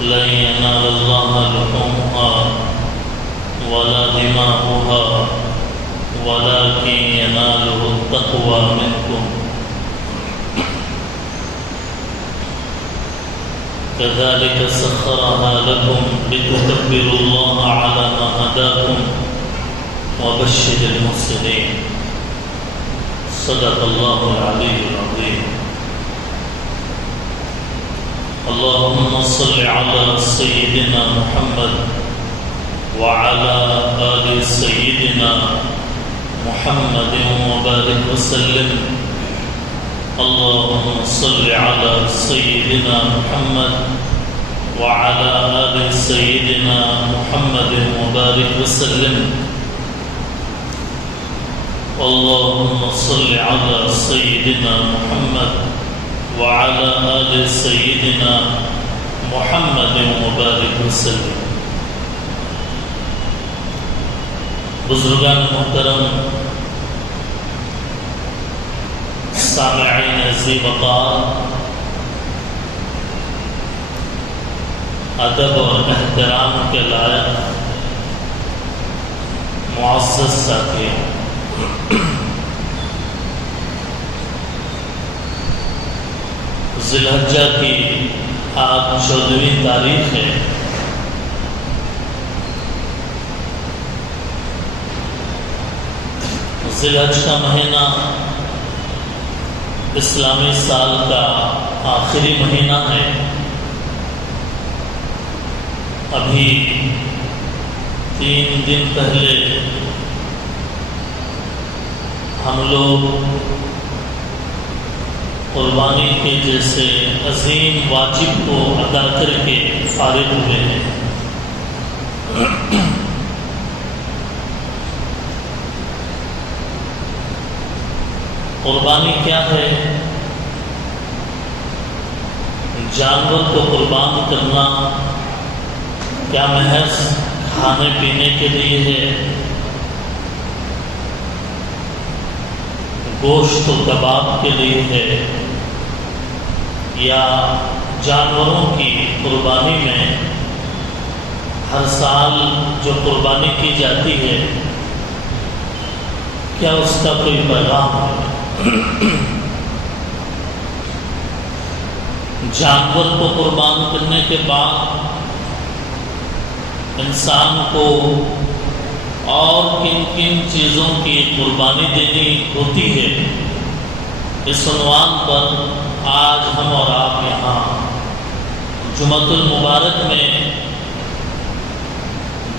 لن ينال الله لحومها ولا دماؤها ولكن يناله التقوى منكم كذلك سخرها لكم لتكبروا الله على ما هداكم وبشر المحسنين صدق الله العلي العظيم. اللهم صل على سيدنا محمد وعلى آل سيدنا محمد وبارك وسلم. اللهم صل على سيدنا محمد وعلى آل سيدنا محمد وبارك وسلم. اللهم صل على سيدنا محمد وعلى آل سيدنا محمد وبارك وسلم. بزرگان محترم، سامعین ذی وقار، ادب اور احترام کے لائق معزز ساتھیوں، ذی الحجہ کی آج 14ویں تاریخ ہے. ذی الحج کا مہینہ اسلامی سال کا آخری مہینہ ہے. ابھی 3 دن پہلے ہم لوگ قربانی کے جیسے عظیم واجب کو ادا کر کے فارغ ہوئے ہیں. قربانی کیا ہے؟ جانور کو قربان کرنا کیا محض کھانے پینے کے لیے ہے؟ گوشت و کباب کے لیے ہے؟ یا جانوروں کی قربانی میں ہر سال جو قربانی کی جاتی ہے کیا اس کا کوئی پیغام ہے؟ جانور کو قربان کرنے کے بعد انسان کو اور کن کن چیزوں کی قربانی دینی ہوتی ہے، اس عنوان پر آج ہم اور آپ یہاں جمعۃ المبارک میں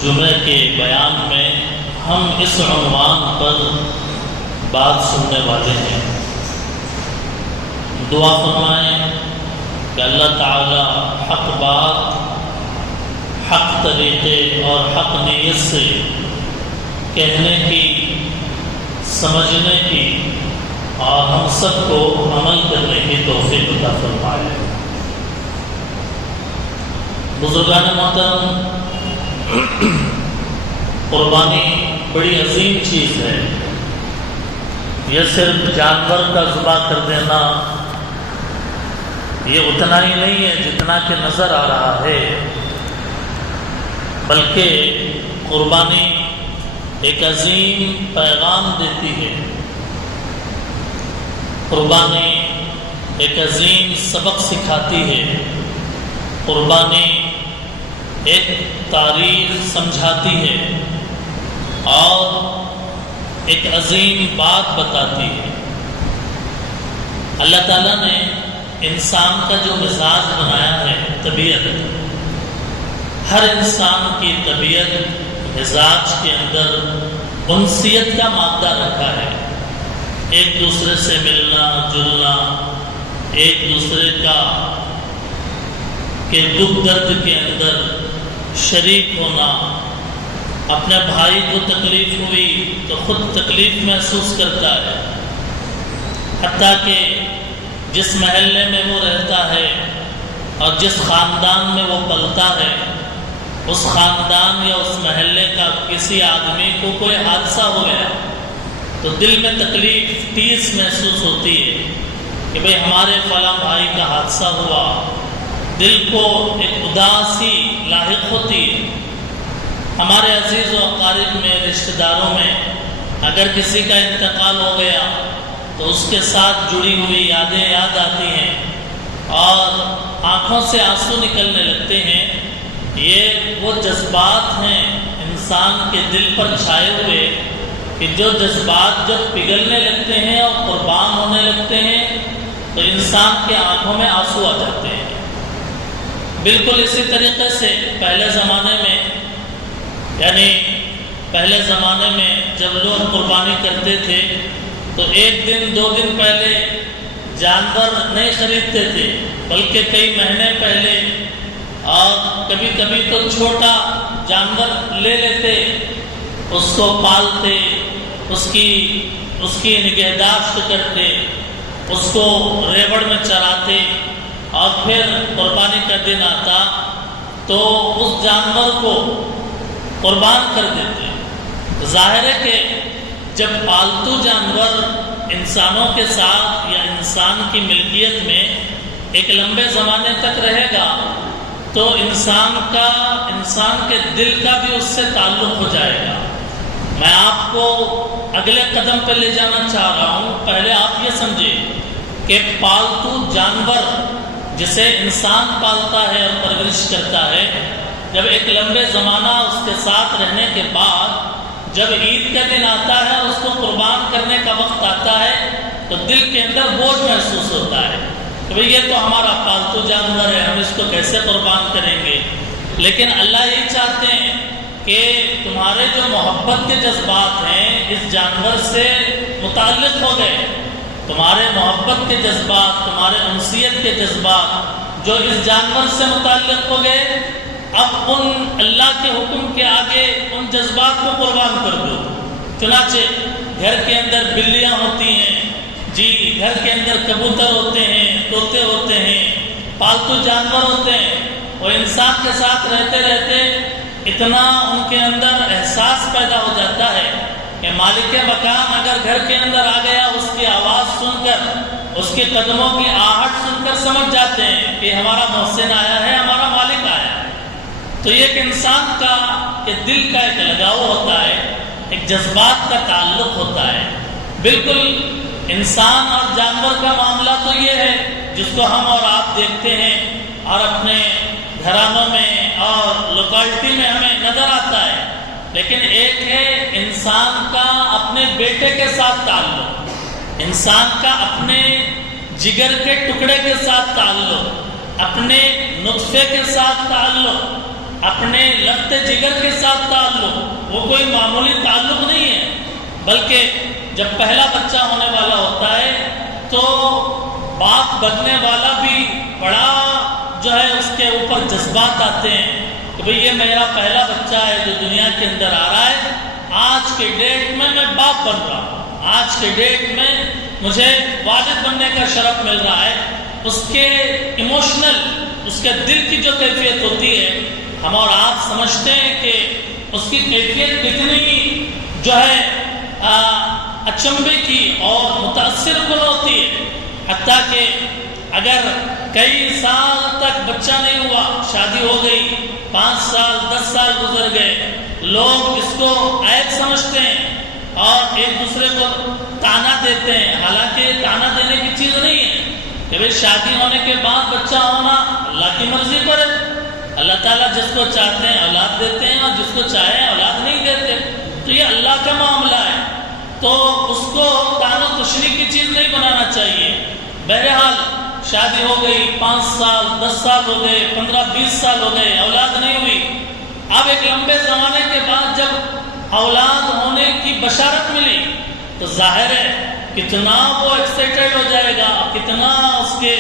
جمعے کے بیان میں ہم اس عنوان پر بات سننے والے ہیں. دعا فرمائیں کہ اللہ تعالی حق بات، حق طریقے اور حق نیت سے کہنے کی، سمجھنے کی اور ہم سب کو عمل کرنے کی توفیق عطا فرمائے. بزرگان محترم، قربانی بڑی عظیم چیز ہے. یہ صرف جانور کا ذبح کر دینا یہ اتنا ہی نہیں ہے جتنا کہ نظر آ رہا ہے، بلکہ قربانی ایک عظیم پیغام دیتی ہے. قربانی ایک عظیم سبق سکھاتی ہے. قربانی ایک تاریخ سمجھاتی ہے اور ایک عظیم بات بتاتی ہے. اللہ تعالیٰ نے انسان کا جو مزاج بنایا ہے، طبیعت، ہر انسان کی طبیعت مزاج کے اندر انسیت کا مادہ رکھا ہے. ایک دوسرے سے ملنا جلنا، ایک دوسرے کا کے دکھ درد کے اندر شریک ہونا. اپنے بھائی کو تکلیف ہوئی تو خود تکلیف محسوس کرتا ہے. حتیٰ کہ جس محلے میں وہ رہتا ہے اور جس خاندان میں وہ پلتا ہے، اس خاندان یا اس محلے کا کسی آدمی کو کوئی حادثہ ہو گیا تو دل میں تکلیف ٹیس محسوس ہوتی ہے کہ بھئی ہمارے فلاں بھائی کا حادثہ ہوا، دل کو ایک اداسی لاحق ہوتی ہے۔ ہمارے عزیز و اقارب میں، رشتہ داروں میں اگر کسی کا انتقال ہو گیا تو اس کے ساتھ جڑی ہوئی یادیں یاد آتی ہیں اور آنکھوں سے آنسو نکلنے لگتے ہیں۔ یہ وہ جذبات ہیں انسان کے دل پر چھائے ہوئے کہ جو جذبات جب پگھلنے لگتے ہیں اور قربان ہونے لگتے ہیں تو انسان کے آنکھوں میں آنسو آ جاتے ہیں۔ بالکل اسی طریقے سے پہلے زمانے میں جب لوگ قربانی کرتے تھے تو ایک دن 2 دن پہلے جانور نہیں خریدتے تھے، بلکہ کئی مہینے پہلے، اور کبھی کبھی تو چھوٹا جانور لے لیتے، اس کو پالتے، اس کی نگہداشت کرتے، اس کو ریوڑ میں چراتے، اور پھر قربانی کا دن آتا تو اس جانور کو قربان کر دیتے۔ ظاہر ہے کہ جب پالتو جانور انسانوں کے ساتھ یا انسان کی ملکیت میں ایک لمبے زمانے تک رہے گا تو انسان کے دل کا بھی اس سے تعلق ہو جائے گا۔ میں آپ کو اگلے قدم پہ لے جانا چاہ رہا ہوں۔ پہلے آپ یہ سمجھیں کہ پالتو جانور جسے انسان پالتا ہے اور پرورش کرتا ہے، جب ایک لمبے زمانہ اس کے ساتھ رہنے کے بعد جب عید کا دن آتا ہے اور اس کو قربان کرنے کا وقت آتا ہے تو دل کے اندر بوجھ محسوس ہوتا ہے کہ بھئی یہ تو ہمارا پالتو جانور ہے، ہم اس کو کیسے قربان کریں گے۔ لیکن اللہ یہ چاہتے ہیں کہ تمہارے جو محبت کے جذبات ہیں اس جانور سے متعلق ہو گئے، تمہارے محبت کے جذبات، تمہارے انسیت کے جذبات جو اس جانور سے متعلق ہو گئے، اب ان اللہ کے حکم کے آگے ان جذبات کو قربان کر دو۔ چنانچہ گھر کے اندر بلیاں ہوتی ہیں، گھر کے اندر کبوتر ہوتے ہیں، طوطے ہوتے ہیں، پالتو جانور ہوتے ہیں، وہ انسان کے ساتھ رہتے رہتے اتنا ان کے اندر احساس پیدا ہو جاتا ہے کہ مالک مکان اگر گھر کے اندر آ گیا، اس کی آواز سن کر، اس کے قدموں کی آہٹ سن کر سمجھ جاتے ہیں کہ ہمارا محسن آیا ہے، ہمارا مالک آیا ہے۔ تو یہ ایک انسان کا کہ دل کا ایک لگاؤ ہوتا ہے، ایک جذبات کا تعلق ہوتا ہے۔ بالکل انسان اور جانور کا معاملہ تو یہ ہے جس کو ہم اور آپ دیکھتے ہیں اور اپنے گھرانوں میں اور لوکیلٹی میں ہمیں نظر آتا ہے، لیکن ایک ہے انسان کا اپنے بیٹے کے ساتھ تعلق، انسان کا اپنے جگر کے ٹکڑے کے ساتھ تعلق، اپنے نطفے کے ساتھ تعلق، اپنے لگتے جگر کے ساتھ تعلق۔ وہ کوئی معمولی تعلق نہیں ہے، بلکہ جب پہلا بچہ ہونے والا ہوتا ہے تو باپ بننے والا بھی بڑا اس کے اوپر جذبات آتے ہیں کہ بھئی یہ میرا پہلا بچہ ہے جو دنیا کے اندر آ رہا ہے، آج کے ڈیٹ میں باپ بن رہا ہوں، آج کے ڈیٹ میں مجھے والد بننے کا شرف مل رہا ہے۔ اس کے ایموشنل، اس کے دل کی جو کیفیت ہوتی ہے، ہم اور آپ سمجھتے ہیں کہ اس کی کیفیت کتنی اچنبے کی اور متاثر کن ہوتی ہے، حتیٰ کہ اگر کئی سال تک بچہ نہیں ہوا، شادی ہو گئی، 5 سال 10 سال گزر گئے، لوگ اس کو عیب سمجھتے ہیں اور ایک دوسرے کو تانا دیتے ہیں، حالانکہ تانا دینے کی چیز نہیں ہے کہ بھئی شادی ہونے کے بعد بچہ ہونا اللہ کی مرضی پر ہے۔ اللہ تعالیٰ جس کو چاہتے ہیں اولاد دیتے ہیں اور جس کو چاہے اولاد نہیں دیتے، تو یہ اللہ کا معاملہ ہے، تو اس کو تان و تشنی کی چیز نہیں بنانا چاہیے۔ بہرحال شادی ہو گئی، 5 سال 10 سال ہو گئے، 15-20 سال ہو گئے، اولاد نہیں ہوئی۔ اب ایک لمبے زمانے کے بعد جب اولاد ہونے کی بشارت ملی تو ظاہر ہے کتنا وہ ایکسائٹیڈ ہو جائے گا، کتنا اس کے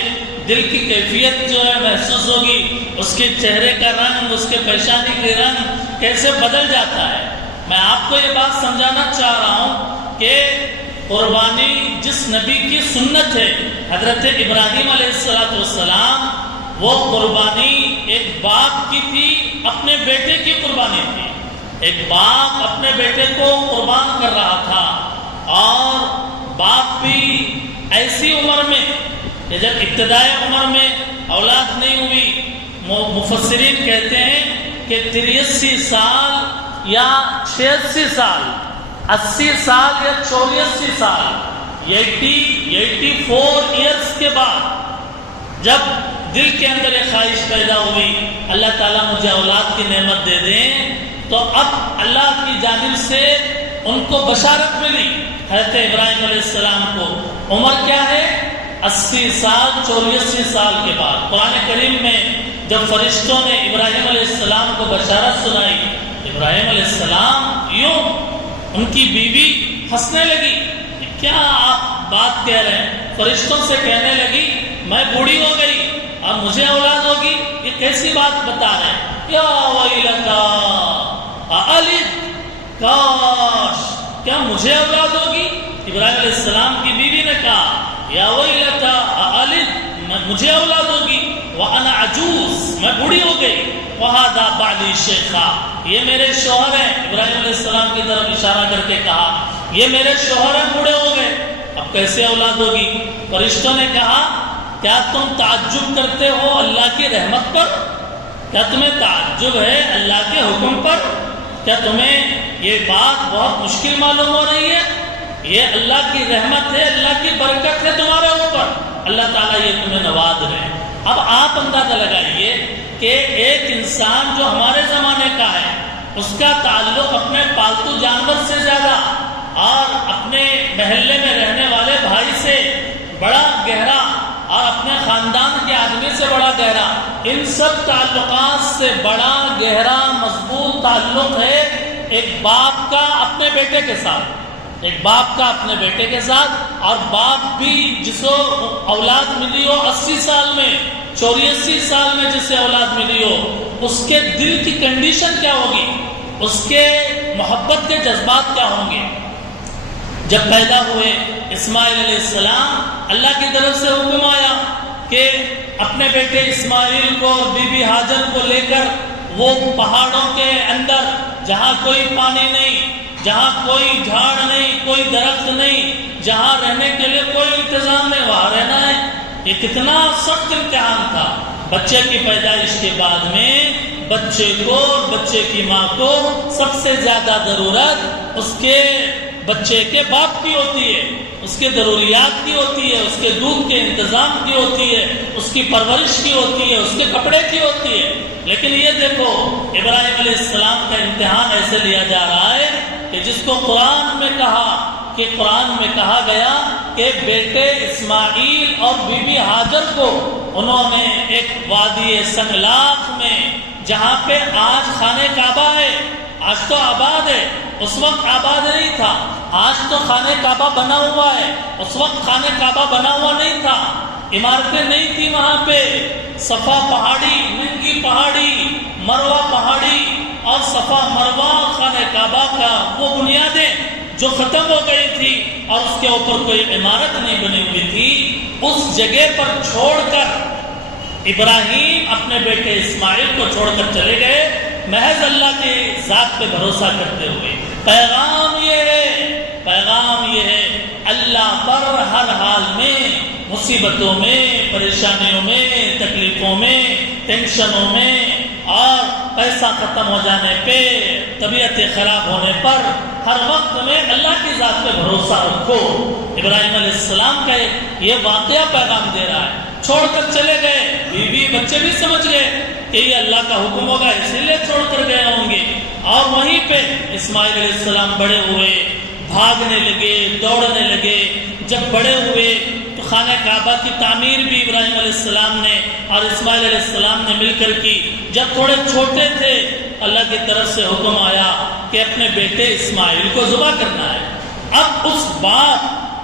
دل کی کیفیت محسوس ہوگی، اس کے چہرے کا رنگ، اس کے پیشانی کے رنگ کیسے بدل جاتا ہے۔ میں آپ کو یہ بات سمجھانا چاہ رہا ہوں کہ قربانی جس نبی کی سنت ہے، حضرت ابراہیم علیہ السلام، وہ قربانی ایک باپ کی تھی، اپنے بیٹے کی قربانی تھی۔ ایک باپ اپنے بیٹے کو قربان کر رہا تھا، اور باپ بھی ایسی عمر میں کہ جب ابتدائی عمر میں اولاد نہیں ہوئی. مفسرین کہتے ہیں کہ 83 سال یا 86 سال، 80 سال یا 84 سال، 84 ایئرس کے بعد جب دل کے اندر ایک خواہش پیدا ہوئی اللہ تعالیٰ مجھے اولاد کی نعمت دے دیں، تو اب اللہ کی جانب سے ان کو بشارت ملی. حضرت ابراہیم علیہ السلام کو عمر کیا ہے؟ 80 سال 84 سال کے بعد. قرآن کریم میں جب فرشتوں نے ابراہیم علیہ السلام کو بشارت سنائی، ابراہیم علیہ السلام یوں، ان کی بیوی ہنسنے لگی. کیا آپ بات کہہ رہے ہیں؟ فرشتوں سے کہنے لگی میں بوڑھی ہو گئی، اب مجھے اولاد ہوگی، یہ کیسی بات بتا رہے ہیں؟ یا ویلتا اَأَلِدُ، کاش کیا مجھے اولاد ہوگی؟ ابراہیم علیہ السلام کی بیوی نے کہا یا ویلتا اَأَلِدُ، مجھے اولاد ہوگی، وَأَنَا عَجُوزٌ، میں بوڑھی ہو گئی، وَهَذَا بَعْلِي شَيْخًا، یہ میرے شوہر ہیں. ابراہیم علیہ السلام کی طرف اشارہ کر کے کہا یہ میرے شوہر ہیں، بوڑھے ہو گئے، اب کیسے اولاد ہوگی؟ فرشتوں نے کہا کیا تم تعجب کرتے ہو اللہ کی رحمت پر؟ کیا تمہیں تعجب ہے اللہ کے حکم پر؟ کیا تمہیں یہ بات بہت مشکل معلوم ہو رہی ہے؟ یہ اللہ کی رحمت ہے، اللہ کی برکت ہے تمہارے اوپر، اللہ تعالیٰ یہ تمہیں نواز رہے ہیں. اب آپ اندازہ لگائیے کہ ایک انسان جو ہمارے زمانے کا ہے، اس کا تعلق اپنے پالتو جانور سے زیادہ اور اپنے محلے میں رہنے والے بھائی سے بڑا گہرا اور اپنے خاندان کے آدمی سے بڑا گہرا، ان سب تعلقات سے بڑا گہرا مضبوط تعلق ہے ایک باپ کا اپنے بیٹے کے ساتھ، ایک باپ کا اپنے بیٹے کے ساتھ. اور باپ بھی جس کو اولاد ملی ہو 80 سال میں، 84 سال میں جسے اولاد ملی ہو، اس کے دل کی کنڈیشن کیا ہوگی، اس کے محبت کے جذبات کیا ہوں گے. جب پیدا ہوئے اسماعیل علیہ السلام، اللہ کی طرف سے حکم آیا کہ اپنے بیٹے اسماعیل کو اور بی بی ہاجر کو لے کر وہ پہاڑوں کے اندر جہاں کوئی پانی نہیں، جہاں کوئی جھاڑ نہیں، کوئی درخت نہیں، جہاں رہنے کے لیے کوئی انتظام نہیں، وہاں رہنا ہے. یہ کتنا سخت امتحان تھا. بچے کی پیدائش کے بعد میں بچے کو، بچے کی ماں کو سب سے زیادہ ضرورت اس کے بچے کے باپ کی ہوتی ہے، اس کے ضروریات کی ہوتی ہے، اس کے دودھ کے انتظام کی ہوتی ہے، اس کی پرورش کی ہوتی ہے، اس کے کپڑے کی ہوتی ہے. لیکن یہ دیکھو ابراہیم علیہ السلام کا امتحان ایسے لیا جا رہا ہے کہ جس کو قرآن میں کہا گیا کہ بیٹے اسماعیل اور بی بی ہاجر کو انہوں نے ایک وادی سنگلاخ میں، جہاں پہ آج خانہ کعبہ ہے، آج تو آباد ہے، اس وقت آباد نہیں تھا. آج تو خانہ کعبہ بنا ہوا ہے، اس وقت خانہ کعبہ بنا ہوا نہیں تھا، عمارتیں نہیں تھی وہاں پہ. صفا پہاڑی، ننگی پہاڑی، مروہ پہاڑی اور صفا مروہ خانہ کعبہ کا وہ بنیادیں جو ختم ہو گئی تھی اور اس کے اوپر کوئی عمارت نہیں بنی ہوئی تھی، اس جگہ پر چھوڑ کر ابراہیم اپنے بیٹے اسماعیل کو چھوڑ کر چلے گئے محض اللہ کی ذات پہ بھروسہ کرتے ہوئے. پیغام یہ ہے اللہ پر ہر حال میں، مصیبتوں میں، پریشانیوں میں، تکلیفوں میں، ٹینشنوں میں اور پیسہ ختم ہو جانے پہ، طبیعت خراب ہونے پر، ہر وقت میں اللہ کی ذات پہ بھروسہ رکھو. ابراہیم علیہ السلام کا یہ واقعہ پیغام دے رہا ہے. چھوڑ کر چلے گئے، بیوی بچے بھی سمجھ گئے کہ یہ اللہ کا حکم ہوگا، اسی لیے چھوڑ کر گئے ہوں گے. اور وہیں پہ اسماعیل علیہ السلام بڑے ہوئے، بھاگنے لگے، دوڑنے لگے. جب بڑے ہوئے تو خانہ کعبہ کی تعمیر بھی ابراہیم علیہ السلام نے اور اسماعیل علیہ السلام نے مل کر کی. جب تھوڑے چھوٹے تھے اللہ کی طرف سے حکم آیا کہ اپنے بیٹے اسماعیل کو ذبح کرنا ہے. اب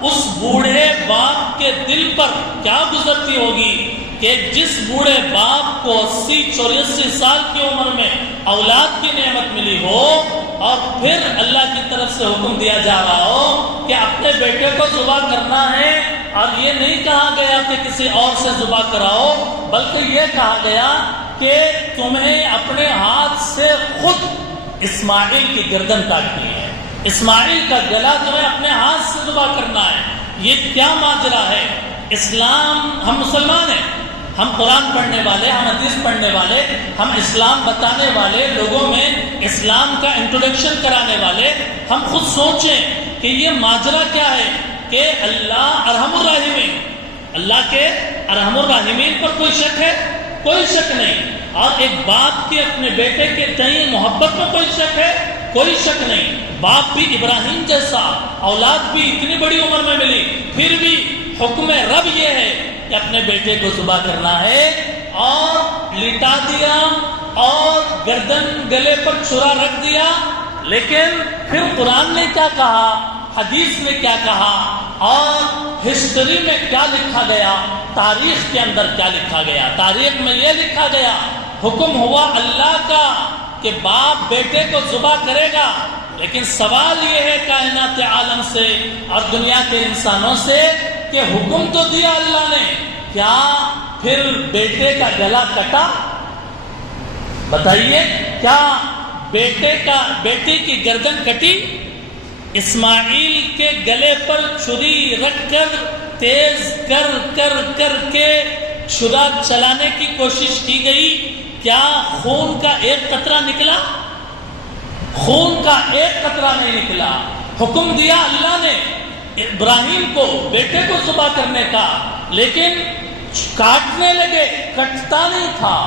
اس بوڑھے باپ کے دل پر کیا گزرتی ہوگی کہ جس بوڑھے باپ کو 80-84 سال کی عمر میں اولاد کی نعمت ملی ہو اور پھر اللہ کی طرف سے حکم دیا جا رہا ہو کہ اپنے بیٹے کو ذبح کرنا ہے. اور یہ نہیں کہا گیا کہ کسی اور سے ذبح کراؤ، بلکہ یہ کہا گیا کہ تمہیں اپنے ہاتھ سے خود اسماعیل کی گردن کاٹنی ہے، اسماعیل کا گلا تمہیں اپنے ہاتھ سے ذبح کرنا ہے. یہ کیا ماجرا ہے؟ اسلام، ہم مسلمان ہیں ہم قرآن پڑھنے والے، ہم حدیث پڑھنے والے، ہم اسلام بتانے والے، لوگوں میں اسلام کا انٹروڈکشن کرانے والے، ہم خود سوچیں کہ یہ ماجرا کیا ہے کہ اللہ ارحم الراحمین، اللہ کے ارحم الراحمین پر کوئی شک ہے؟ کوئی شک نہیں۔ اور ایک باپ کے اپنے بیٹے کے تئیں محبت میں کوئی شک ہے؟ کوئی شک نہیں۔ باپ بھی ابراہیم جیسا، اولاد بھی اتنی بڑی عمر میں ملی، پھر بھی حکم رب یہ ہے کہ اپنے بیٹے کو ذبح کرنا ہے، اور لٹا دیا اور گردن گلے پر چھرا رکھ دیا۔ لیکن پھر قرآن نے کیا کہا، حدیث نے کیا کہا، اور ہسٹری میں کیا لکھا گیا، تاریخ کے اندر کیا لکھا گیا؟ تاریخ میں یہ لکھا گیا، حکم ہوا اللہ کا کہ باپ بیٹے کو ذبح کرے گا، لیکن سوال یہ ہے کائنات عالم سے اور دنیا کے انسانوں سے کہ حکم تو دیا اللہ نے، کیا پھر بیٹے کا گلا کٹا؟ بتائیے، کیا بیٹے کی گردن کٹی؟ اسماعیل کے گلے پر چھری رکھ کر تیز کر کر کر کے چھرا چلانے کی کوشش کی گئی، کیا خون کا ایک قطرہ نکلا؟ خون کا ایک قطرہ نہیں نکلا۔ حکم دیا اللہ نے ابراہیم کو بیٹے کو ذبح کرنے کا، لیکن کاٹنے لگے، کٹتا نہیں تھا،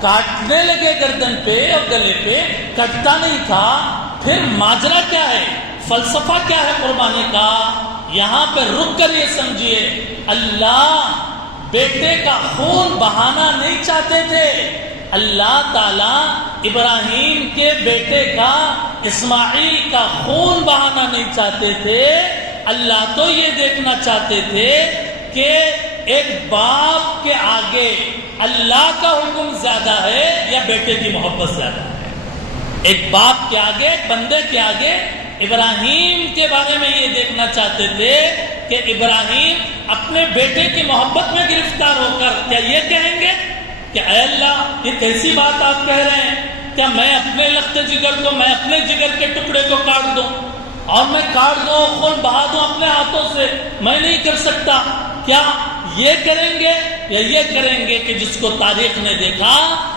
کاٹنے لگے گردن پہ اور گلے پہ، کٹتا نہیں تھا۔ پھر ماجرا کیا ہے، فلسفہ کیا ہے قربانی کا؟ یہاں پہ رک کر یہ سمجھیے، اللہ بیٹے کا خون بہانا نہیں چاہتے تھے۔ اللہ تعالیٰ ابراہیم کے بیٹے کا، اسماعیل کا خون بہانا نہیں چاہتے تھے۔ اللہ تو یہ دیکھنا چاہتے تھے کہ ایک باپ کے آگے اللہ کا حکم زیادہ ہے یا بیٹے کی محبت زیادہ ہے؟ ایک باپ کے آگے، بندے کے آگے ابراہیم کے بارے میں یہ دیکھنا چاہتے تھے کہ ابراہیم اپنے بیٹے کی محبت میں گرفتار ہو کر کیا یہ کہیں گے کہ اے اللہ، یہ کیسی بات آپ کہہ رہے ہیں؟ کیا میں اپنے لخت جگر کو، میں اپنے جگر کے ٹکڑے کو کاٹ دوں اور میں کاٹ دوں، خون بہا دوں اپنے ہاتھوں سے؟ میں نہیں کر سکتا۔ کیا یہ کریں گے یا یہ کریں گے کہ جس کو تاریخ نے دیکھا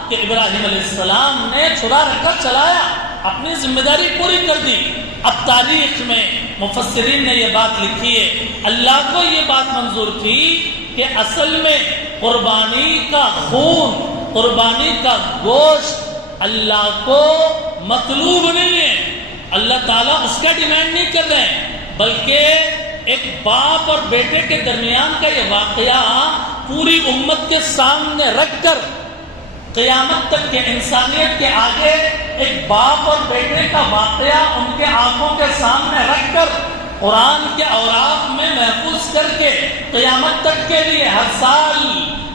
کہ ابراہیم علیہ السلام نے چھڑا رکھ کر چلایا، اپنی ذمہ داری پوری کر دی۔ اب تاریخ میں مفسرین نے یہ بات لکھی ہے، اللہ کو یہ بات منظور تھی کہ اصل میں قربانی کا خون، قربانی کا گوشت اللہ کو مطلوب نہیں ہے، اللہ تعالیٰ اس کا ڈیمانڈ نہیں کر رہے ہیں، بلکہ ایک باپ اور بیٹے کے درمیان کا یہ واقعہ پوری امت کے سامنے رکھ کر قیامت تک کے انسانیت کے آگے ایک باپ اور بیٹے کا واقعہ ان کے آنکھوں کے سامنے رکھ کر قرآن کے اوراق میں محفوظ کر کے قیامت تک کے لیے ہر سال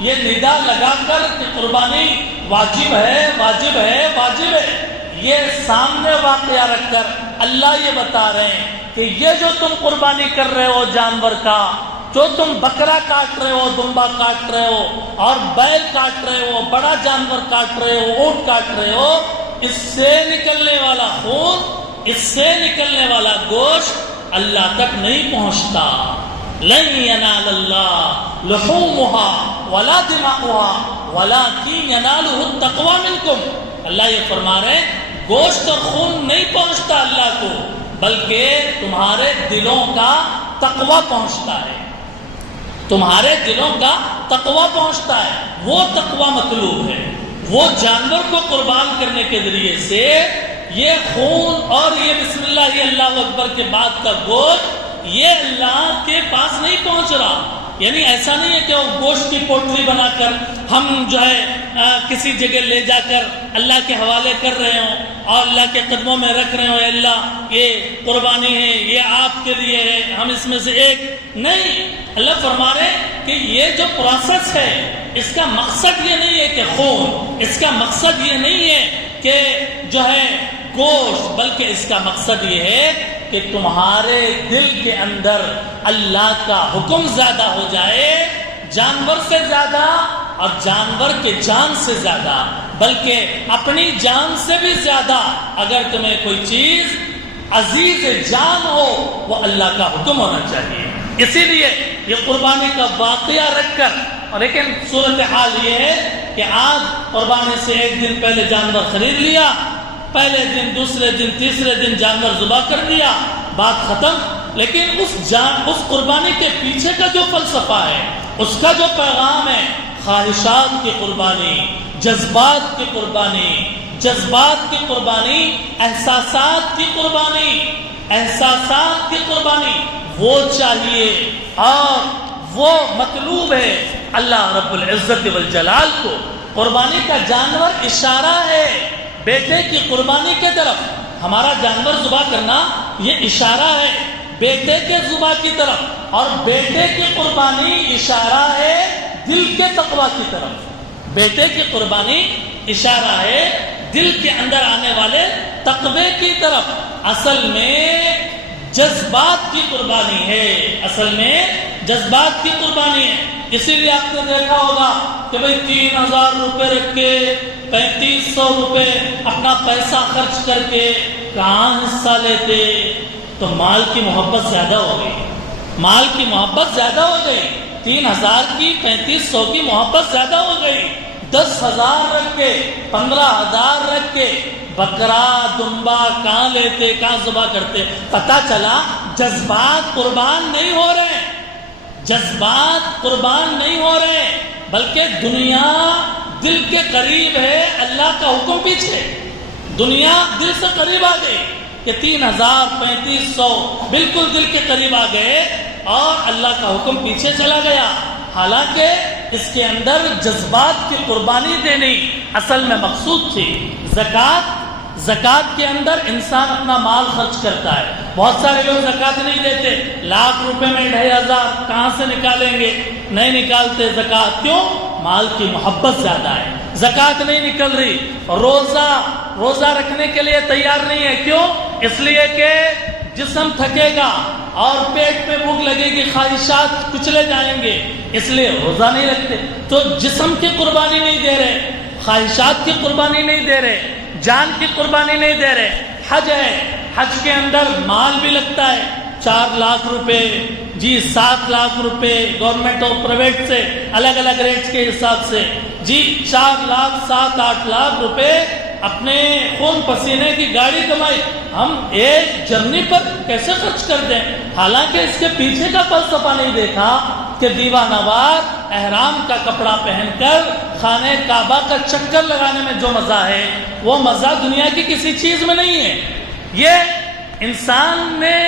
یہ ندا لگا کر کہ قربانی واجب ہے، واجب ہے، واجب ہے، یہ سامنے واقعہ رکھ کر اللہ یہ بتا رہے ہیں کہ یہ جو تم قربانی کر رہے ہو جانور کا، جو تم بکرا کاٹ رہے ہو، دمبا کاٹ رہے ہو اور بیل کاٹ رہے ہو، بڑا جانور کاٹ رہے ہو، اونٹ کاٹ رہے ہو، اس سے نکلنے والا خون، اس سے نکلنے والا گوشت اللہ تک نہیں پہنچتا۔ لن ینال اللہ لحومها ولا دماؤها ولکن ینالہ التقوی منکم۔ اللہ یہ فرما رہے ہیں گوشت اور خون نہیں پہنچتا اللہ کو، بلکہ تمہارے دلوں کا تقوی پہنچتا ہے، تمہارے دلوں کا تقوی پہنچتا ہے، وہ تقوی مطلوب ہے۔ وہ جانور کو قربان کرنے کے ذریعے سے یہ خون اور یہ بسم اللہ یہ اللہ اکبر کے بعد کا گوشت یہ اللہ کے پاس نہیں پہنچ رہا۔ یعنی ایسا نہیں ہے کہ وہ گوشت کی پوٹلی بنا کر ہم جو ہے کسی جگہ لے جا کر اللہ کے حوالے کر رہے ہوں اور اللہ کے قدموں میں رکھ رہے ہوں، اے اللہ یہ قربانی ہے، یہ آپ کے لیے ہے، ہم اس میں سے ایک نہیں۔ اللہ فرما رہے ہیں کہ یہ جو پروسیس ہے اس کا مقصد یہ نہیں ہے کہ خون، اس کا مقصد یہ نہیں ہے کہ جو ہے گوشت، بلکہ اس کا مقصد یہ ہے کہ تمہارے دل کے اندر اللہ کا حکم زیادہ ہو جائے، جانور سے زیادہ اور جانور کے جان سے زیادہ، بلکہ اپنی جان سے بھی زیادہ اگر تمہیں کوئی چیز عزیز جان ہو وہ اللہ کا حکم ہونا چاہیے۔ اسی لیے یہ قربانی کا واقعہ رکھ کر اور لیکن صورتحال یہ ہے کہ آج قربانی سے ایک دن پہلے جانور خرید لیا، پہلے دن، دوسرے دن، تیسرے دن جانور ذبح کر دیا، بات ختم۔ لیکن اس قربانی کے پیچھے کا جو فلسفہ ہے، اس کا جو پیغام ہے، خواہشات کی قربانی، جذبات کی قربانی، جذبات کی قربانی، احساسات کی قربانی، احساسات کی قربانی، وہ چاہیے اور وہ مطلوب ہے اللہ رب العزت والجلال کو۔ قربانی کا جانور اشارہ ہے بیٹے کی قربانی کے طرف۔ ہمارا جانور ذبح کرنا یہ اشارہ ہے بیٹے کے ذبح کی طرف، اور بیٹے کی قربانی اشارہ ہے دل کے تقویٰ کی طرف۔ بیٹے کی قربانی اشارہ ہے دل کے اندر آنے والے تقوی کی طرف۔ اصل میں جذبات کی قربانی ہے، اصل میں جذبات کی قربانی ہے۔ اسی لیے آپ نے دیکھا ہوگا کہ بھئی 3000 روپے رکھ کے 3500 روپے اپنا پیسہ خرچ کر کے کہاں حصہ لیتے؟ تو مال کی محبت زیادہ ہو گئی، مال کی محبت زیادہ ہو گئی، 3000 کی 3500 کی محبت زیادہ ہو گئی۔ 10,000 رکھ کے 15,000 رکھ کے بکرا دمبا کہاں لیتے، کہاں ذبح کرتے؟ پتہ چلا جذبات قربان نہیں ہو رہے، جذبات قربان نہیں ہو رہے، بلکہ دنیا دل کے قریب ہے، اللہ کا حکم پیچھے۔ دنیا دل سے قریب آ گئی کہ 3000 3500 بالکل دل کے قریب آ گئے اور اللہ کا حکم پیچھے چلا گیا۔ حالانکہ اس کے اندر جذبات کی قربانی دینی اصل میں مقصود تھی۔ زکوٰۃ کے اندر انسان اپنا مال خرچ کرتا ہے۔ بہت سارے لوگ زکوٰۃ نہیں دیتے، لاکھ روپے میں 2500 کہاں سے نکالیں گے؟ نہیں نکالتے زکوٰۃ۔ کیوں؟ مال کی محبت زیادہ ہے، زکوٰۃ نہیں نکل رہی۔ روزہ رکھنے کے لیے تیار نہیں ہے، کیوں؟ اس لیے کہ جسم تھکے گا اور پیٹ پہ بھوک لگے گی، خواہشات کچلے جائیں گے، اس لیے روزہ نہیں رکھتے۔ تو جسم کی قربانی نہیں دے رہے، خواہشات کی قربانی نہیں دے رہے، جان کی قربانی نہیں دے رہے۔ حج ہے، حج کے اندر مال بھی لگتا ہے، 4 لاکھ روپے، 7 لاکھ روپے گورنمنٹ اور پرائیویٹ سے الگ الگ ریٹس کے حساب سے، 4 لاکھ 7-8 لاکھ روپے اپنے خون پسینے کی گاڑی کمائی ہم ایک جرنی پر کیسے خرچ کر دیں؟ حالانکہ اس کے پیچھے کا فلسفہ نہیں دیکھا کہ دیوانہ وار احرام کا کپڑا پہن کر خانہ کعبہ کا چکر لگانے میں جو مزہ ہے وہ مزہ دنیا کی کسی چیز میں نہیں ہے۔ یہ انسان نے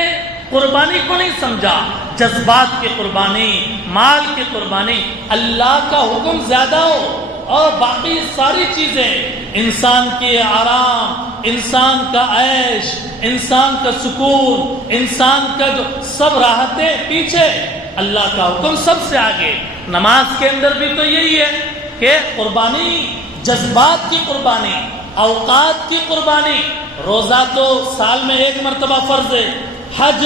قربانی کو نہیں سمجھا، جذبات کی قربانی، مال کی قربانی۔ اللہ کا حکم زیادہ ہو اور باقی ساری چیزیں، انسان کی آرام، انسان کا عیش، انسان کا سکون، انسان کا جو سب راحتیں پیچھے، اللہ کا حکم سب سے آگے۔ نماز کے اندر بھی تو یہی ہے کہ قربانی، جذبات کی قربانی، اوقات کی قربانی۔ روزہ تو سال میں 1 مرتبہ فرض ہے، حج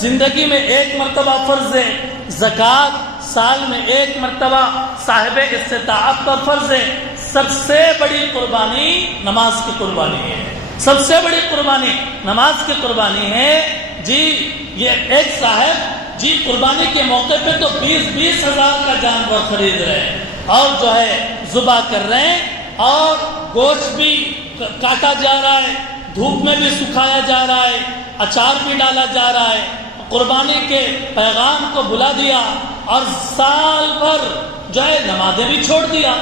زندگی میں 1 مرتبہ فرض ہے، زکوٰۃ سال میں 1 مرتبہ صاحب استطاعت پر فرض ہے۔ سب سے بڑی قربانی نماز کی قربانی ہے، سب سے بڑی قربانی نماز کی قربانی ہے۔ یہ ایک صاحب قربانی کے موقع پہ تو 20 ہزار کا جانور خرید رہے ہیں اور جو ہے ذبح کر رہے ہیں، اور گوشت بھی کاٹا جا رہا ہے، دھوپ میں بھی سکھایا جا رہا ہے، اچار بھی ڈالا جا رہا ہے، قربانی کے پیغام کو بھلا دیا اور سال بھر جو ہے نمازیں بھی چھوڑ دیا۔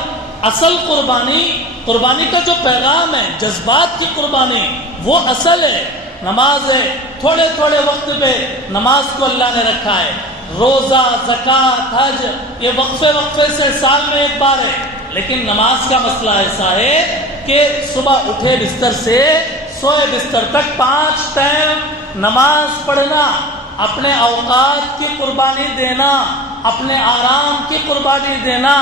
اصل قربانی کا جو پیغام ہے، جذبات کی قربانی، وہ اصل ہے، نماز ہے۔ تھوڑے تھوڑے وقت پہ نماز کو اللہ نے رکھا ہے۔ روزہ، زکوٰۃ، حج یہ وقفے سے سال میں 1 بار ہے، لیکن نماز کا مسئلہ ایسا ہے کہ صبح اٹھے بستر سے سوئے بستر تک 5 ٹائم نماز پڑھنا، اپنے اوقات کی قربانی دینا، اپنے آرام کی قربانی دینا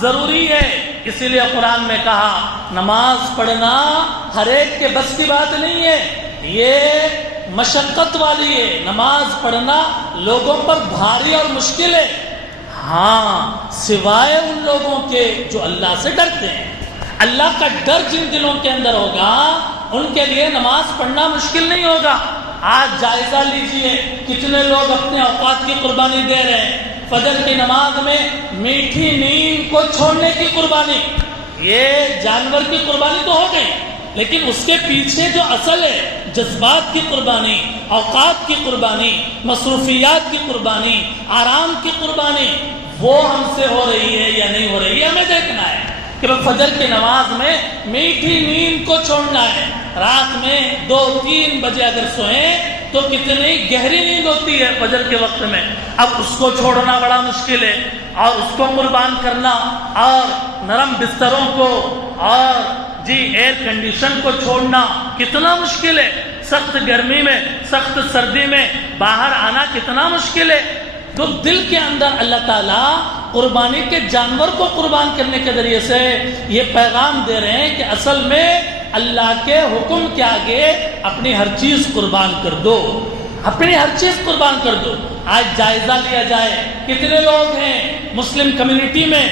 ضروری ہے۔ اسی لیے قرآن میں کہا نماز پڑھنا ہر ایک کے بس کی بات نہیں ہے، یہ مشقت والی ہے۔ نماز پڑھنا لوگوں پر بھاری اور مشکل ہے، ہاں سوائے ان لوگوں کے جو اللہ سے ڈرتے ہیں۔ اللہ کا ڈر جن دلوں کے اندر ہوگا ان کے لیے نماز پڑھنا مشکل نہیں ہوگا۔ آج جائزہ لیجئے کتنے لوگ اپنے اوقات کی قربانی دے رہے ہیں۔ فجر کی نماز میں میٹھی نیند کو چھوڑنے کی قربانی، یہ جانور کی قربانی تو ہو گئی، لیکن اس کے پیچھے جو اصل ہے جذبات کی قربانی، اوقات کی قربانی، مصروفیات کی قربانی، آرام کی قربانی، وہ ہم سے ہو رہی ہے یا نہیں ہو رہی ہے، ہمیں دیکھنا ہے کہ فجر کی نماز میں میٹھی نیند کو چھوڑنا ہے۔ رات میں 2-3 بجے اگر سوئیں تو کتنی گہری نیند ہوتی ہے فجر کے وقت میں، اب اس کو چھوڑنا بڑا مشکل ہے، اور اس کو قربان کرنا، اور نرم بستروں کو اور ایئر کنڈیشن کو چھوڑنا کتنا مشکل ہے، سخت گرمی میں، سخت سردی میں باہر آنا کتنا مشکل ہے۔ تو دل کے اندر اللہ تعالیٰ قربانی کے جانور کو قربان کرنے کے ذریعے سے یہ پیغام دے رہے ہیں کہ اصل میں اللہ کے حکم کے آگے اپنی ہر چیز قربان کر دو، اپنی ہر چیز قربان کر دو۔ آج جائزہ لیا جائے کتنے لوگ ہیں مسلم کمیونٹی میں،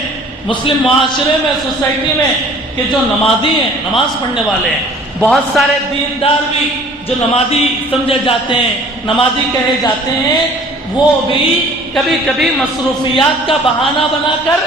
مسلم معاشرے میں، سوسائٹی میں کہ جو نمازی ہیں، نماز پڑھنے والے ہیں، بہت سارے دیندار بھی جو نمازی سمجھے جاتے ہیں، نمازی کہے جاتے ہیں، وہ بھی کبھی کبھی مصروفیات کا بہانہ بنا کر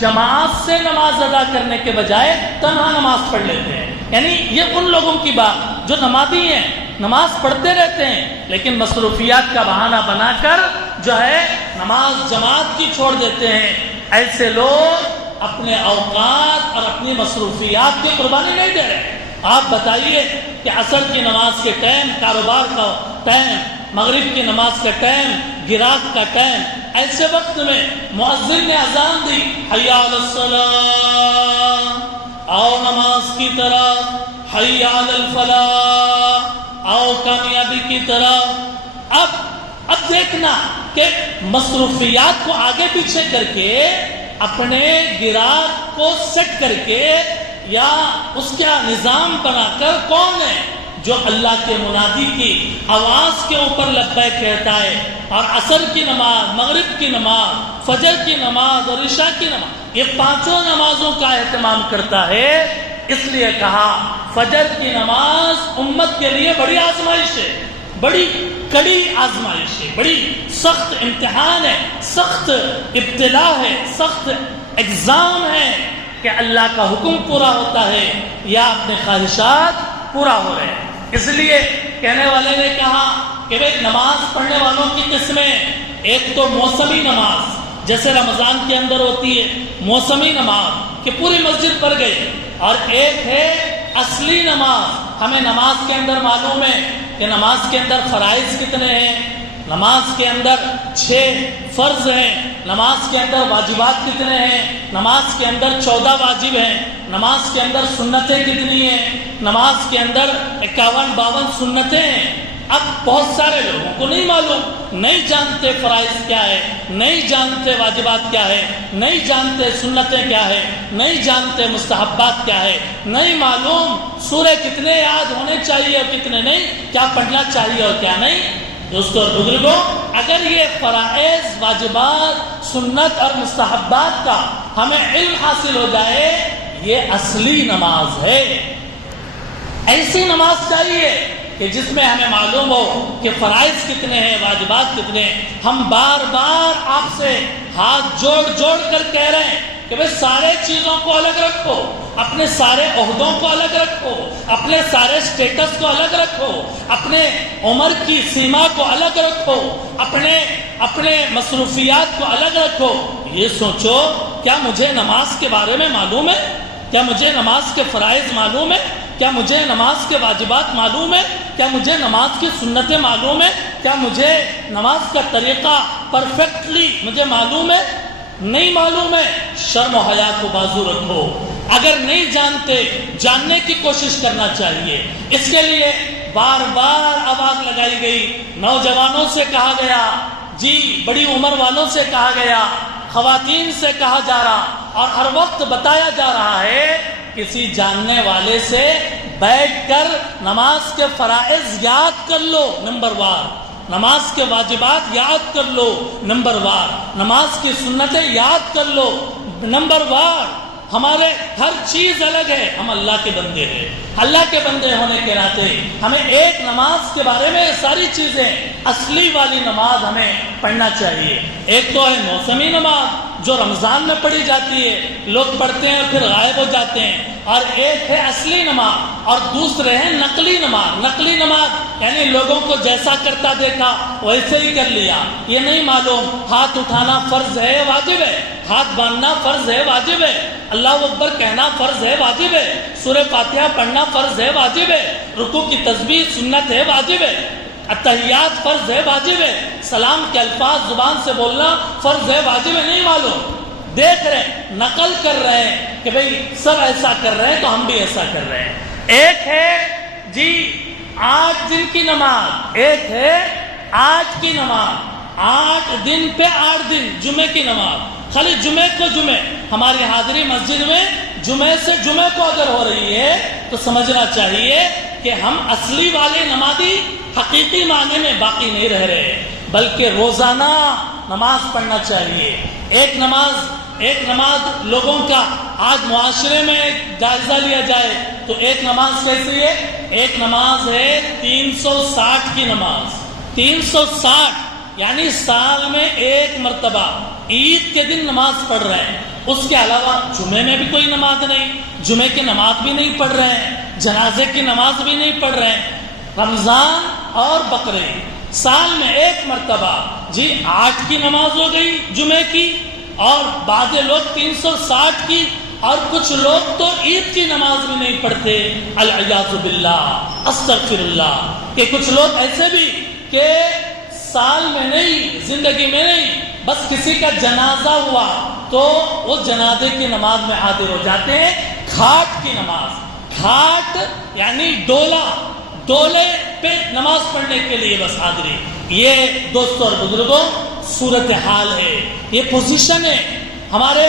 جماعت سے نماز ادا کرنے کے بجائے تنہا نماز پڑھ لیتے ہیں۔ یعنی یہ ان لوگوں کی بات جو نمازی ہیں، نماز پڑھتے رہتے ہیں، لیکن مصروفیات کا بہانہ بنا کر جو ہے نماز جماعت کی چھوڑ دیتے ہیں۔ ایسے لوگ اپنے اوقات اور اپنی مصروفیات کی قربانی نہیں دے رہے۔ آپ بتائیے کہ عصر کی نماز کے ٹائم، کاروبار کا ٹائم، مغرب کی نماز کا ٹائم، گراج کا ٹائم، ایسے وقت میں مؤذن نے اذان دی، حی علی الصلاۃ، آؤ نماز کی طرف، حی علی الفلاح، آؤ کامیابی کی طرف۔ اب دیکھنا کہ مصروفیات کو آگے پیچھے کر کے، اپنے گراج کو سیٹ کر کے یا اس کا نظام بنا کر، کون ہے جو اللہ کے منادی کی آواز کے اوپر لبیک کہتا ہے اور عصر کی نماز، مغرب کی نماز، فجر کی نماز اور عشاء کی نماز، یہ پانچوں نمازوں کا اہتمام کرتا ہے۔ اس لیے کہا فجر کی نماز امت کے لیے بڑی آزمائش ہے، بڑی کڑی آزمائش ہے، بڑی سخت امتحان ہے، سخت ابتلا ہے، سخت ایگزام ہے کہ اللہ کا حکم پورا ہوتا ہے یا اپنے خواہشات پورا ہو رہے ہیں۔ اس لیے کہنے والے نے کہا کہ بھئی نماز پڑھنے والوں کی قسمیں، ایک تو موسمی نماز جیسے رمضان کے اندر ہوتی ہے موسمی نماز کہ پوری مسجد پڑھ گئی، اور ایک ہے اصلی نماز۔ ہمیں نماز کے اندر معلوم ہے کہ نماز کے اندر فرائض کتنے ہیں، نماز کے اندر 6 فرض ہیں، نماز کے اندر واجبات کتنے ہیں، نماز کے اندر 14 واجب ہیں، نماز کے اندر سنتیں کتنی ہیں، نماز کے اندر 51-52 سنتیں ہیں۔ اب بہت سارے لوگوں کو نہیں معلوم، نہیں جانتے فرائض کیا ہے، نہیں جانتے واجبات کیا ہے، نہیں جانتے سنتیں کیا ہے، نہیں جانتے مستحبات کیا ہے، نہیں معلوم سورے کتنے یاد ہونے چاہیے اور کتنے نہیں، کیا پڑھنا چاہیے اور کیا نہیں۔ دوستو اور بزرگوں، اگر یہ فرائض، واجبات، سنت اور مستحبات کا ہمیں علم حاصل ہو جائے، یہ اصلی نماز ہے۔ ایسی نماز چاہیے کہ جس میں ہمیں معلوم ہو کہ فرائض کتنے ہیں، واجبات کتنے ہیں۔ ہم بار بار آپ سے ہاتھ جوڑ جوڑ کر کہہ رہے ہیں کہ بھئی سارے چیزوں کو الگ رکھو، اپنے سارے عہدوں کو الگ رکھو، اپنے سارے سٹیٹس کو الگ رکھو، اپنے عمر کی سیما کو الگ رکھو، اپنے مصروفیات کو الگ رکھو۔ یہ سوچو، کیا مجھے نماز کے بارے میں معلوم ہے؟ کیا مجھے نماز کے فرائض معلوم ہے؟ کیا مجھے نماز کے واجبات معلوم ہے؟ کیا مجھے نماز کی سنتیں معلوم ہے؟ کیا مجھے نماز کا طریقہ پرفیکٹلی مجھے معلوم ہے؟ نہیں معلوم ہے، شرم و حیا کو بازو رکھو۔ اگر نہیں جانتے، جاننے کی کوشش کرنا چاہیے۔ اس کے لیے بار بار آواز لگائی گئی، نوجوانوں سے کہا گیا، بڑی عمر والوں سے کہا گیا، خواتین سے کہا جا رہا، اور ہر وقت بتایا جا رہا ہے، کسی جاننے والے سے بیٹھ کر نماز کے فرائض یاد کر لو، نمبر وار، نماز کے واجبات یاد کر لو، نمبر وار، نماز کی سنتیں یاد کر لو، نمبر وار، ہمارے ہر چیز الگ ہے، ہم اللہ کے بندے ہیں۔ اللہ کے بندے ہونے کے ناطے ہمیں ایک نماز کے بارے میں ساری چیزیں، اصلی والی نماز ہمیں پڑھنا چاہیے۔ ایک تو ہے موسمی نماز جو رمضان میں پڑھی جاتی ہے، لوگ پڑھتے ہیں پھر غائب ہو جاتے ہیں، اور ایک ہے اصلی نماز، اور دوسرے ہیں نقلی نماز۔ نقلی نماز یعنی لوگوں کو جیسا کرتا دیکھا ویسے ہی کر لیا، یہ نہیں معلوم ہاتھ اٹھانا فرض ہے واجب ہے، ہاتھ باندھنا فرض ہے واجب ہے، اللہ اکبر کہنا فرض ہے واجب ہے، سورہ فاتحہ پڑھنا فرض ہے واجب ہے، رکوع کی تسبیح سنت ہے واجب ہے، اتحیات فرض ہے واجب ہے، سلام کے الفاظ زبان سے بولنا فرض ہے واجب ہے، نہیں معلوم، دیکھ رہے ہیں، نقل کر رہے ہیں کہ بھئی سب ایسا کر رہے ہیں تو ہم بھی ایسا کر رہے ہیں۔ ایک ہے جی 8 دن کی نماز، ایک ہے آج کی نماز، 8 دن پہ 8 دن جمعے کی نماز، خالی جمعے کو جمعے، ہماری حاضری مسجد میں جمعے سے جمعے کو اگر ہو رہی ہے تو سمجھنا چاہیے کہ ہم اصلی والے نمازی حقیقی معنی میں باقی نہیں رہ رہے، بلکہ روزانہ نماز پڑھنا چاہیے۔ ایک نماز لوگوں کا آج معاشرے میں جائزہ لیا جائے تو ایک نماز کیسی ہے؟ ایک نماز ہے 360 کی نماز، 360 یعنی سال میں ایک مرتبہ عید کے دن نماز پڑھ رہے ہیں، اس کے علاوہ جمعے میں بھی کوئی نماز نہیں، جمعے کی نماز بھی نہیں پڑھ رہے ہیں، جنازے کی نماز بھی نہیں پڑھ رہے ہیں، رمضان اور بقرعید سال میں ایک مرتبہ، جی 8 کی نماز ہو گئی جمعے کی، اور بعض لوگ 360 کی، اور کچھ لوگ تو عید کی نماز بھی نہیں پڑھتے، العیاذ باللہ، استغفر اللہ، کہ کچھ لوگ ایسے بھی کہ سال میں نہیں، زندگی میں نہیں، بس کسی کا جنازہ ہوا تو وہ جنازے کی نماز میں حاضر ہو جاتے ہیں۔ گھاٹ کی نماز، گھاٹ یعنی ڈولے پہ نماز پڑھنے کے لیے بس حاضری۔ یہ دوستوں اور بزرگوں صورتحال ہے، یہ پوزیشن ہے۔ ہمارے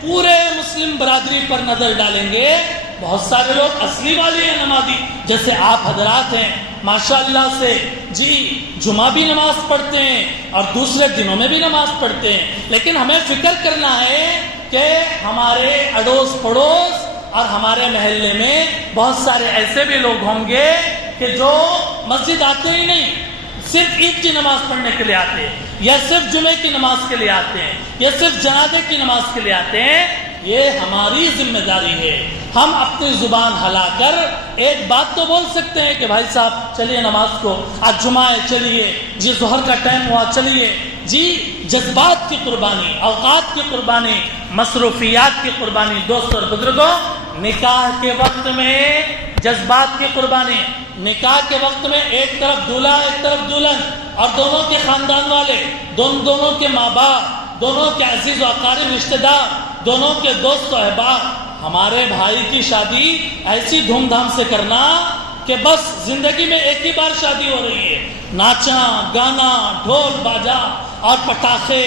پورے مسلم برادری پر نظر ڈالیں گے، بہت سارے لوگ اصلی والے ہیں نمازی، جیسے آپ حضرات ہیں ماشاءاللہ سے، جی جمعہ بھی نماز پڑھتے ہیں اور دوسرے دنوں میں بھی نماز پڑھتے ہیں، لیکن ہمیں فکر کرنا ہے کہ ہمارے اڑوس پڑوس اور ہمارے محلے میں بہت سارے ایسے بھی لوگ ہوں گے کہ جو مسجد آتے ہی نہیں، صرف عید کی نماز پڑھنے کے لیے آتے ہیں، یا صرف جمعے کی نماز کے لیے آتے ہیں، یا صرف جنازے کی نماز کے لیے آتے ہیں۔ یہ ہماری ذمہ داری ہے، ہم اپنی زبان ہلا کر ایک بات تو بول سکتے ہیں کہ بھائی صاحب چلیے نماز کو، آج جمعہ ہے چلیے، جی ظہر کا ٹائم ہوا چلیے، جی جذبات کی قربانی، اوقات کی قربانی، مصروفیات کی قربانی۔ دوستوں اور بزرگوں، نکاح کے وقت میں جذبات کی قربانی، نکاح کے وقت میں ایک طرف دولہا ایک طرف دلہن، اور دونوں کے خاندان والے، دونوں کے ماں باپ، دونوں کے عزیز و اقارب رشتہ دار، دونوں کے دوست و احباب، ہمارے بھائی کی شادی ایسی دھوم دھام سے کرنا کہ بس زندگی میں ایک ہی بار شادی ہو رہی ہے، ناچنا گانا، ڈھول باجا اور پٹاخے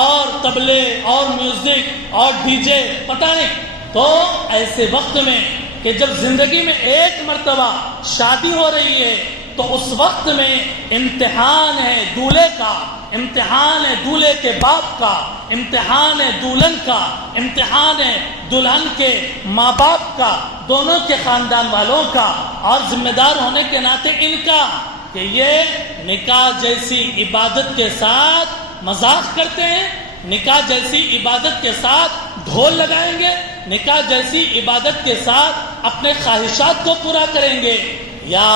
اور طبلے اور میوزک اور ڈی جے، پتہ نہیں۔ تو ایسے وقت میں کہ جب زندگی میں ایک مرتبہ شادی ہو رہی ہے تو اس وقت میں امتحان ہے دولہے کا، امتحان ہے دولہے کے باپ کا، امتحان ہے دلہن کا، امتحان ہے دلہن کے ماں باپ کا، دونوں کے خاندان والوں کا، اور ذمہ دار ہونے کے ناطے ان کا، کہ یہ نکاح جیسی عبادت کے ساتھ مذاق کرتے ہیں، نکاح جیسی عبادت کے ساتھ ڈھول لگائیں گے، نکاح جیسی عبادت کے ساتھ اپنے خواہشات کو پورا کریں گے، یا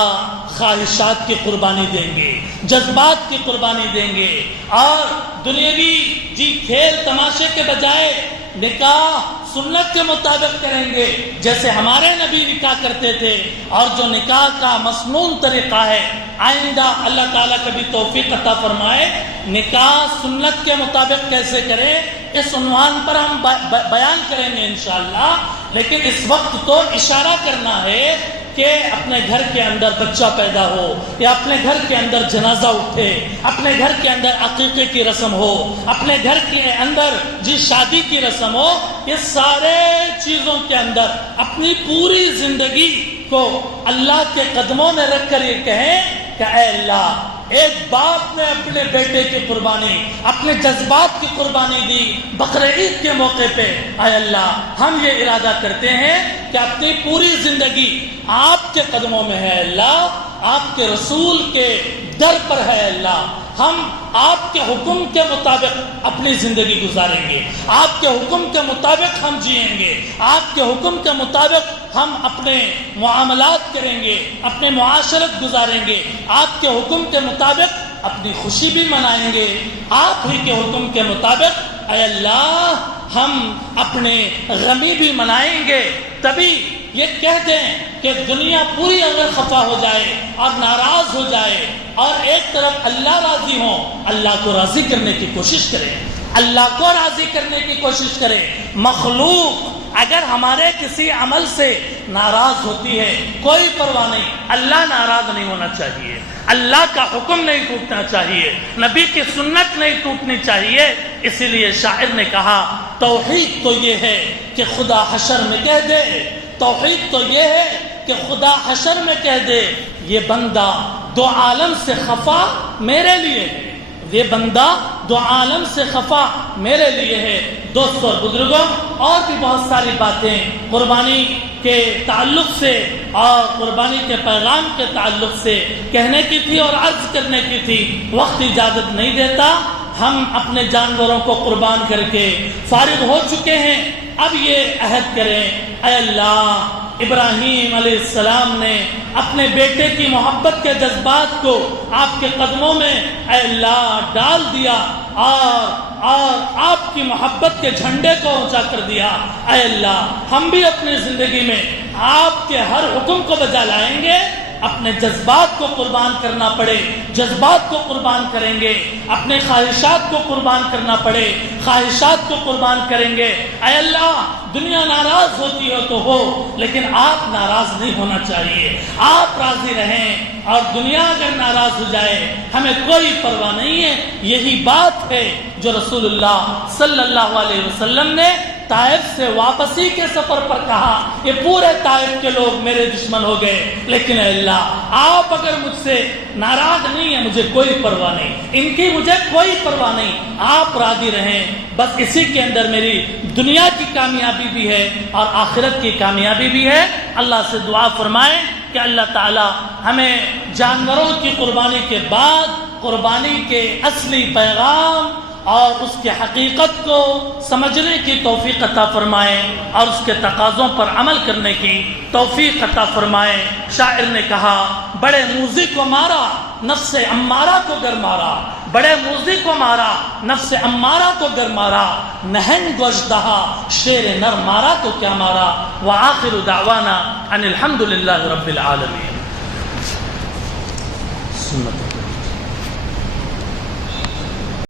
خواہشات کی قربانی دیں گے، جذبات کی قربانی دیں گے، اور دنیاوی جی کھیل تماشے کے بجائے نکاح سنت کے مطابق کریں گے، جیسے ہمارے نبی نکاح کرتے تھے، اور جو نکاح کا مسنون طریقہ ہے، آئندہ اللہ تعالیٰ کبھی توفیق عطا فرمائے، نکاح سنت کے مطابق کیسے کریں، اس عنوان پر ہم بیان کریں گے انشاءاللہ۔ لیکن اس وقت تو اشارہ کرنا ہے کہ اپنے گھر کے اندر بچہ پیدا ہو، یا اپنے گھر کے اندر جنازہ اٹھے، اپنے گھر کے اندر عقیقے کی رسم ہو، اپنے گھر کے اندر جی شادی کی رسم ہو، یہ سارے چیزوں کے اندر اپنی پوری زندگی کو اللہ کے قدموں میں رکھ کر یہ کہیں کہ اے اللہ ایک باپ نے اپنے بیٹے کی قربانی، اپنے جذبات کی قربانی دی بقرعید کے موقع پہ۔ اے اللہ، ہم یہ ارادہ کرتے ہیں کہ اپنی پوری زندگی آپ کے قدموں میں ہے اللہ، آپ کے رسول کے در پر ہے اللہ، ہم آپ کے حکم کے مطابق اپنی زندگی گزاریں گے، آپ کے حکم کے مطابق ہم جئیں گے، آپ کے حکم کے مطابق ہم اپنے معاملات کریں گے، اپنے معاشرت گزاریں گے، آپ کے حکم کے مطابق اپنی خوشی بھی منائیں گے، آپ ہی کے حکم کے مطابق اے اللہ ہم اپنے غمی بھی منائیں گے۔ تبھی یہ کہہ دیں کہ دنیا پوری اگر خفا ہو جائے اور ناراض ہو جائے اور ایک طرف اللہ راضی ہو، اللہ کو راضی کرنے کی کوشش کریں، اللہ کو راضی کرنے کی کوشش کریں۔ مخلوق اگر ہمارے کسی عمل سے ناراض ہوتی ہے کوئی پرواہ نہیں، اللہ ناراض نہیں ہونا چاہیے، اللہ کا حکم نہیں ٹوٹنا چاہیے، نبی کی سنت نہیں ٹوٹنی چاہیے۔ اسی لیے شاعر نے کہا توحید تو یہ ہے کہ خدا حشر میں کہہ دے، توحید تو یہ ہے کہ خدا حشر میں کہہ دے یہ بندہ دو عالم سے خفا میرے لیے ہے، یہ بندہ دو عالم سے خفا میرے لیے ہے۔ دوستوں اور بزرگوں، اور بھی بہت ساری باتیں قربانی کے تعلق سے اور قربانی کے پیغام کے تعلق سے کہنے کی تھی اور عرض کرنے کی تھی، وقت اجازت نہیں دیتا۔ ہم اپنے جانوروں کو قربان کر کے فارغ ہو چکے ہیں، اب یہ عہد کریں اے اللہ، ابراہیم علیہ السلام نے اپنے بیٹے کی محبت کے جذبات کو آپ کے قدموں میں اے اللہ ڈال دیا اور آپ کی محبت کے جھنڈے کو اونچا کر دیا۔ اے اللہ، ہم بھی اپنی زندگی میں آپ کے ہر حکم کو بجا لائیں گے، اپنے جذبات کو قربان کرنا پڑے جذبات کو قربان کریں گے، اپنے خواہشات کو قربان کرنا پڑے خواہشات کو قربان کریں گے۔ اے اللہ، دنیا ناراض ہوتی ہو تو ہو، لیکن آپ ناراض نہیں ہونا چاہیے، آپ راضی رہیں، اور دنیا اگر ناراض ہو جائے ہمیں کوئی پرواہ نہیں ہے۔ یہی بات ہے جو رسول اللہ صلی اللہ علیہ وسلم نے طائف سے واپسی کے سفر پر کہا، یہ پورے طائف کے لوگ میرے دشمن ہو گئے، لیکن اے اللہ آپ اگر مجھ سے ناراض نہیں ہیں مجھے کوئی پرواہ نہیں، ان کی مجھے کوئی پرواہ نہیں، آپ راضی رہیں، بس اسی کے اندر میری دنیا کی کامیابی بھی ہے اور آخرت کی کامیابی بھی ہے۔ اللہ سے دعا فرمائیں کہ اللہ تعالی ہمیں جانوروں کی قربانی کے بعد قربانی کے اصلی پیغام اور اس کے حقیقت کو سمجھنے کی توفیق عطا فرمائیں اور اس کے تقاضوں پر عمل کرنے کی توفیق عطا فرمائیں۔ شاعر نے کہا بڑے موذی کو مارا نفس امارہ کو گر مارا، بڑے موذی کو مارا نفس امارہ کو گر مارا، نہنگ اژدہا شیر نر مارا تو کیا مارا۔ وآخر دعوانا ان الحمد للہ رب العالمین۔